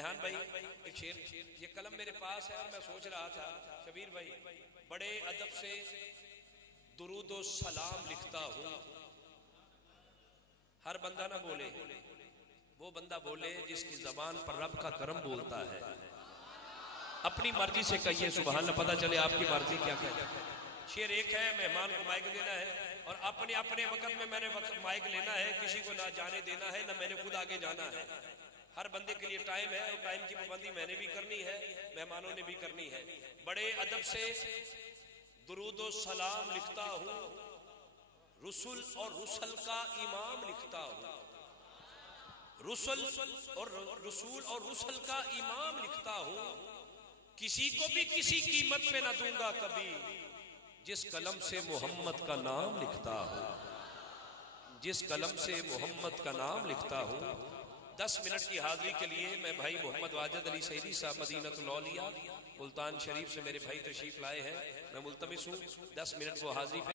ریحان بھائی ایک شعر، یہ قلم میرے پاس ہے اور میں سوچ رہا تھا شبیر بھائی بڑے ادب سے درود و سلام لکھتا ہوں. ہر بندہ نہ بولے، وہ بندہ بولے جس کی زبان پر رب کا کرم بولتا ہے. اپنی مرضی سے کہیے سبحان اللہ، پتہ چلے آپ کی مرضی کیا کہتی ہے. شعر ایک ہے، مہمان کو مائک دینا ہے اور اپنے اپنے وقت میں نے مائک لینا ہے، کسی کو نہ جانے دینا ہے، نہ میں نے خود آگے جانا ہے. ہر بندے کے لیے ٹائم ہے اور ٹائم کی پابندی میں نے بھی کرنی ہے، مہمانوں نے بھی کرنی ہے. بڑے ادب سے درود و سلام لکھتا ہوں، رسول اور رسل کا امام لکھتا ہوں. رسول اور رسل کا امام لکھتا ہوں. کسی کو بھی کسی قیمت پہ نہ دوں گا کبھی، جس قلم سے محمد کا نام لکھتا ہوں. جس قلم سے محمد کا نام لکھتا ہوں. 10 منٹ کی حاضری کے لیے میں بھائی محمد واجد علی سیدی صاحب مدینۃ الاولیاء ملتان شریف سے میرے بھائی تشریف لائے ہیں. میں ملتمس ہوں 10 منٹ وہ حاضری